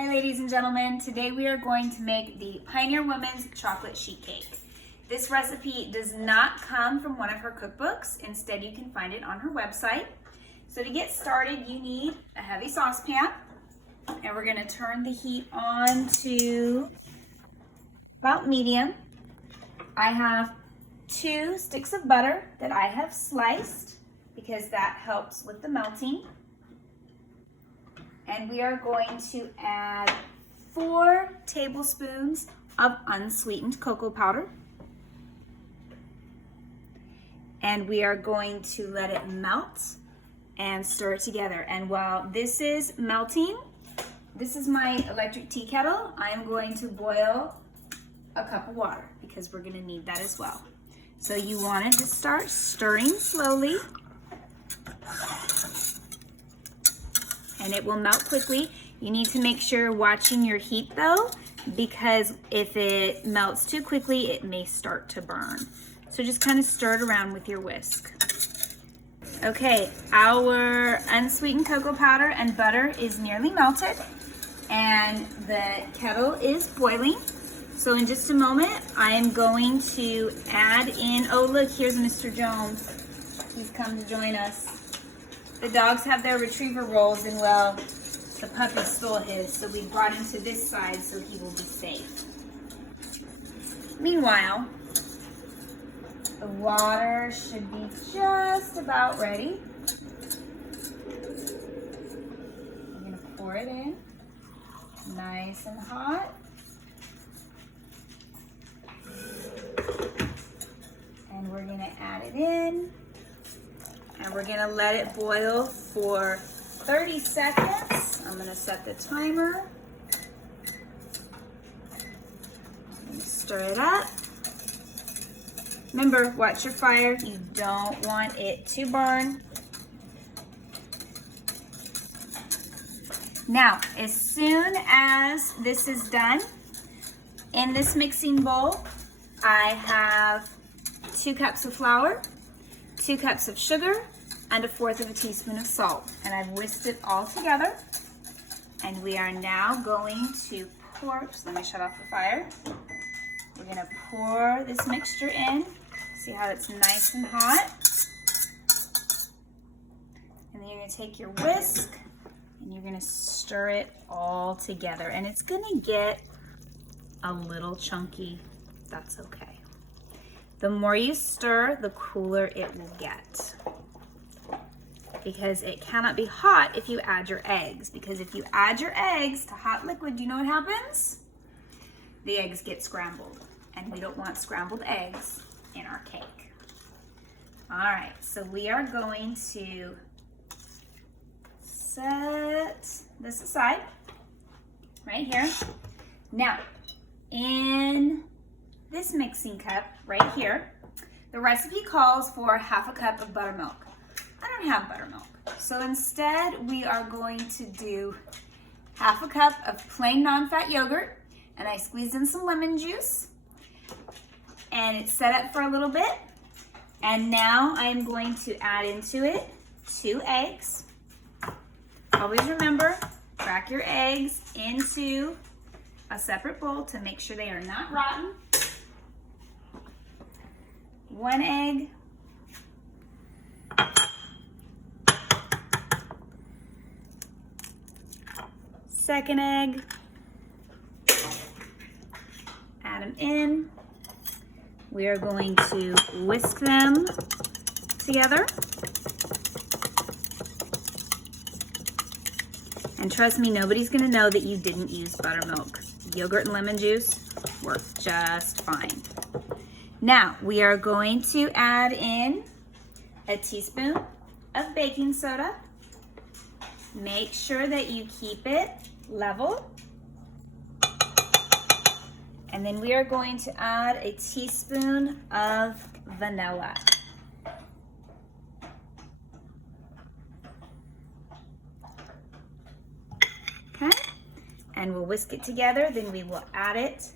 Hi ladies and gentlemen, today we are going to make the Pioneer Women's Chocolate Sheet Cake. This recipe does not come from one of her cookbooks, instead you can find it on her website. So to get started you need a heavy saucepan, and we're going to turn the heat on to about medium. I have 2 sticks of butter that I have sliced because that helps with the melting. And we are going to add 4 tablespoons of unsweetened cocoa powder. And we are going to let it melt and stir it together. And while this is melting, this is my electric tea kettle. I am going to boil a cup of water because we're going to need that as well. So you want to just start stirring slowly. And it will melt quickly. You need to make sure you're watching your heat though, because if it melts too quickly, it may start to burn. So just kind of stir it around with your whisk. Okay, our unsweetened cocoa powder and butter is nearly melted, and the kettle is boiling. So in just a moment, I am going to add in, oh look, here's Mr. Jones. He's come to join us. The dogs have their retriever rolls, and well, the puppy stole his, so we brought him to this side so he will be safe. Meanwhile, the water should be just about ready. I'm going to pour it in, nice and hot. And we're going to add it in. And we're gonna let it boil for 30 seconds. I'm gonna set the timer. Stir it up. Remember, watch your fire. You don't want it to burn. Now, as soon as this is done, in this mixing bowl, I have 2 cups of flour, 2 cups of sugar, and 1/4 teaspoon of salt. And I've whisked it all together. And we are now going to pour, just let me shut off the fire. We're gonna pour this mixture in. See how it's nice and hot? And then you're gonna take your whisk and you're gonna stir it all together. And it's gonna get a little chunky. That's okay. The more you stir, the cooler it will get. Because it cannot be hot if you add your eggs. Because if you add your eggs to hot liquid, do you know what happens? The eggs get scrambled. And we don't want scrambled eggs in our cake. All right, so we are going to set this aside right here. Now, in this mixing cup right here, the recipe calls for 1/2 cup of buttermilk. I don't have buttermilk, so instead we are going to do 1/2 cup of plain non-fat yogurt, and I squeezed in some lemon juice, and it's set up for a little bit. And now I'm going to add into it 2 eggs. Always remember, crack your eggs into a separate bowl to make sure they are not rotten. 1 egg, second egg, add them in. We are going to whisk them together. And trust me, nobody's gonna know that you didn't use buttermilk. Yogurt and lemon juice work just fine. Now, we are going to add in a teaspoon of baking soda. Make sure that you keep it level. And then we are going to add a teaspoon of vanilla. Okay, and we'll whisk it together, then we will add it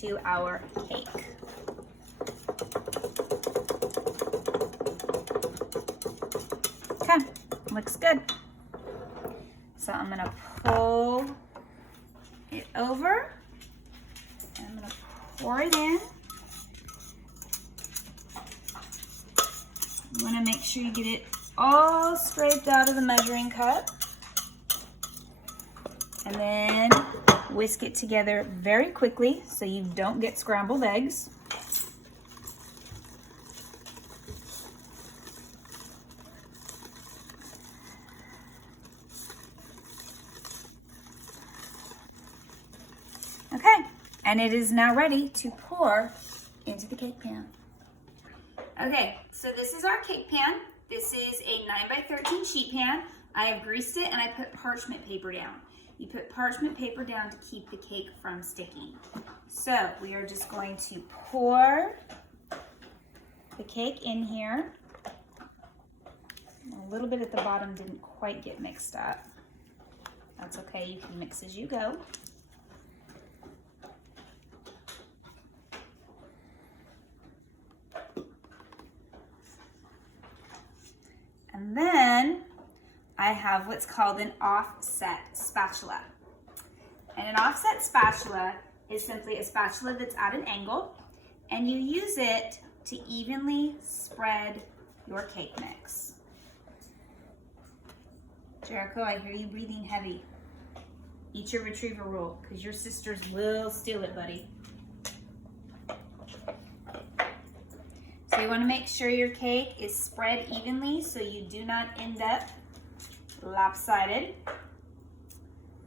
to our cake. Okay, looks good. So I'm gonna pull pour it in. You want to make sure you get it all scraped out of the measuring cup. And then whisk it together very quickly so you don't get scrambled eggs. Okay, and it is now ready to pour into the cake pan. Okay, so this is our cake pan. This is a 9x13 sheet pan. I have greased it and I put parchment paper down. You put parchment paper down to keep the cake from sticking. So we are just going to pour the cake in here. A little bit at the bottom didn't quite get mixed up. That's okay, you can mix as you go. And then I have what's called an offset spatula. And an offset spatula is simply a spatula that's at an angle, and you use it to evenly spread your cake mix. Jericho, I hear you breathing heavy. Eat your retriever roll, because your sisters will steal it, buddy. So you want to make sure your cake is spread evenly so you do not end up lopsided.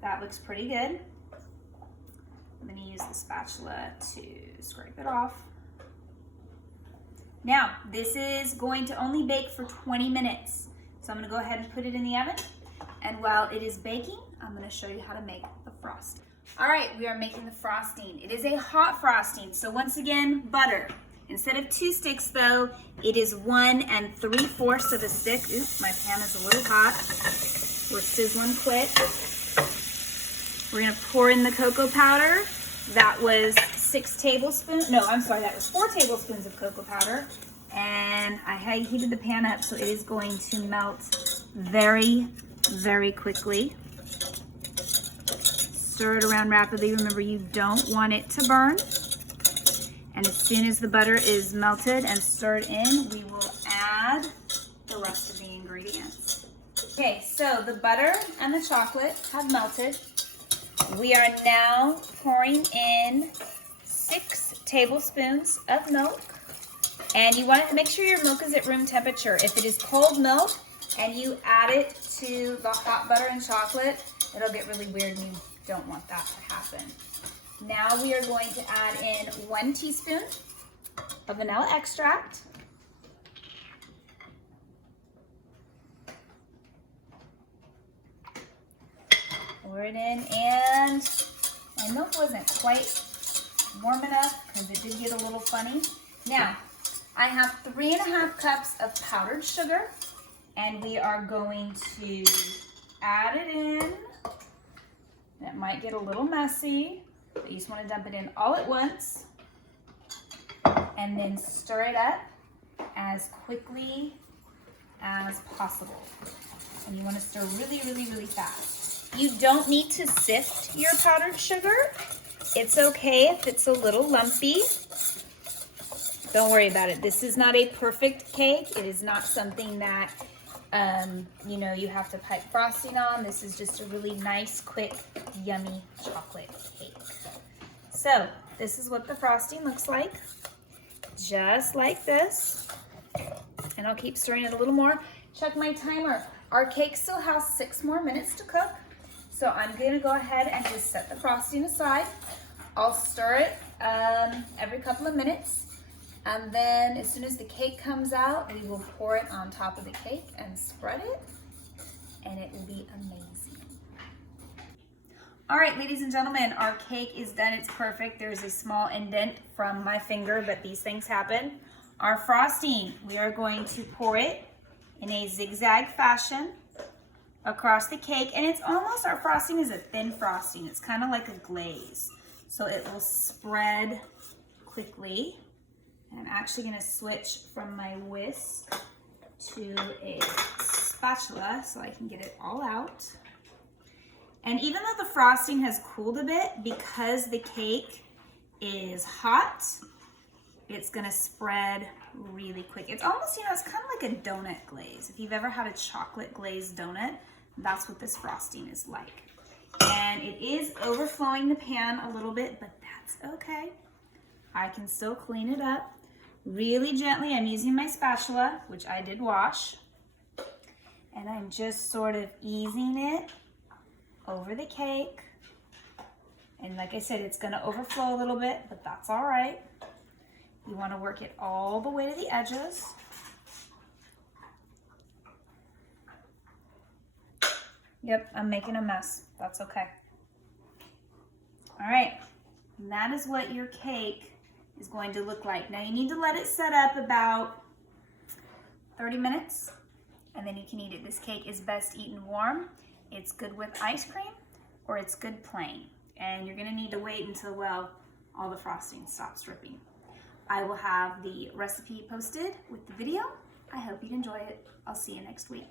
That looks pretty good. I'm going to use the spatula to scrape it off. Now, this is going to only bake for 20 minutes. So I'm going to go ahead and put it in the oven. And while it is baking, I'm going to show you how to make the frosting. All right, we are making the frosting. It is a hot frosting. So once again, butter. Instead of 2 sticks though, it is 1 3/4 of a stick. Oops, my pan is a little hot. We're sizzling quick. We're gonna pour in the cocoa powder. That was 6 tablespoons. No, I'm sorry, that was 4 tablespoons of cocoa powder. And I heated the pan up so it is going to melt very, very quickly. Stir it around rapidly. Remember, you don't want it to burn. And as soon as the butter is melted and stirred in, we will add the rest of the ingredients. Okay, so the butter and the chocolate have melted. We are now pouring in 6 tablespoons of milk. And you want to make sure your milk is at room temperature. If it is cold milk and you add it to the hot butter and chocolate, it'll get really weird and you don't want that to happen. Now we are going to add in 1 teaspoon of vanilla extract. Pour it in, and my milk wasn't quite warm enough because it did get a little funny. Now, I have 3½ cups of powdered sugar, and we are going to add it in. It might get a little messy. But you just want to dump it in all at once and then stir it up as quickly as possible. And you want to stir really, really, really fast. You don't need to sift your powdered sugar. It's okay if it's a little lumpy. Don't worry about it. This is not a perfect cake. It is not something that you know, you have to pipe frosting on. This is just a really nice, quick, yummy chocolate cake. So this is what the frosting looks like, just like this. And I'll keep stirring it a little more. Check my timer. Our cake still has 6 more minutes to cook. So I'm gonna go ahead and just set the frosting aside. I'll stir it every couple of minutes. And then as soon as the cake comes out, we will pour it on top of the cake and spread it, and it will be amazing. All right, ladies and gentlemen, our cake is done. It's perfect. There's a small indent from my finger, but these things happen. Our frosting, we are going to pour it in a zigzag fashion across the cake, and it's almost, our frosting is a thin frosting. It's kind of like a glaze, so it will spread quickly. I'm actually going to switch from my whisk to a spatula so I can get it all out. And even though the frosting has cooled a bit, because the cake is hot, it's gonna spread really quick. It's almost, you know, it's kind of like a donut glaze. If you've ever had a chocolate glazed donut, that's what this frosting is like. And it is overflowing the pan a little bit, but that's okay. I can still clean it up really gently. I'm using my spatula, which I did wash, and I'm just sort of easing it over the cake. And like I said, it's gonna overflow a little bit, but that's all right. You wanna work it all the way to the edges. Yep, I'm making a mess. That's okay. All right, and that is what your cake is going to look like. Now you need to let it set up about 30 minutes, and then you can eat it. This cake is best eaten warm. It's good with ice cream, or it's good plain. And you're gonna need to wait until, well, all the frosting stops dripping. I will have the recipe posted with the video. I hope you'd enjoy it. I'll see you next week.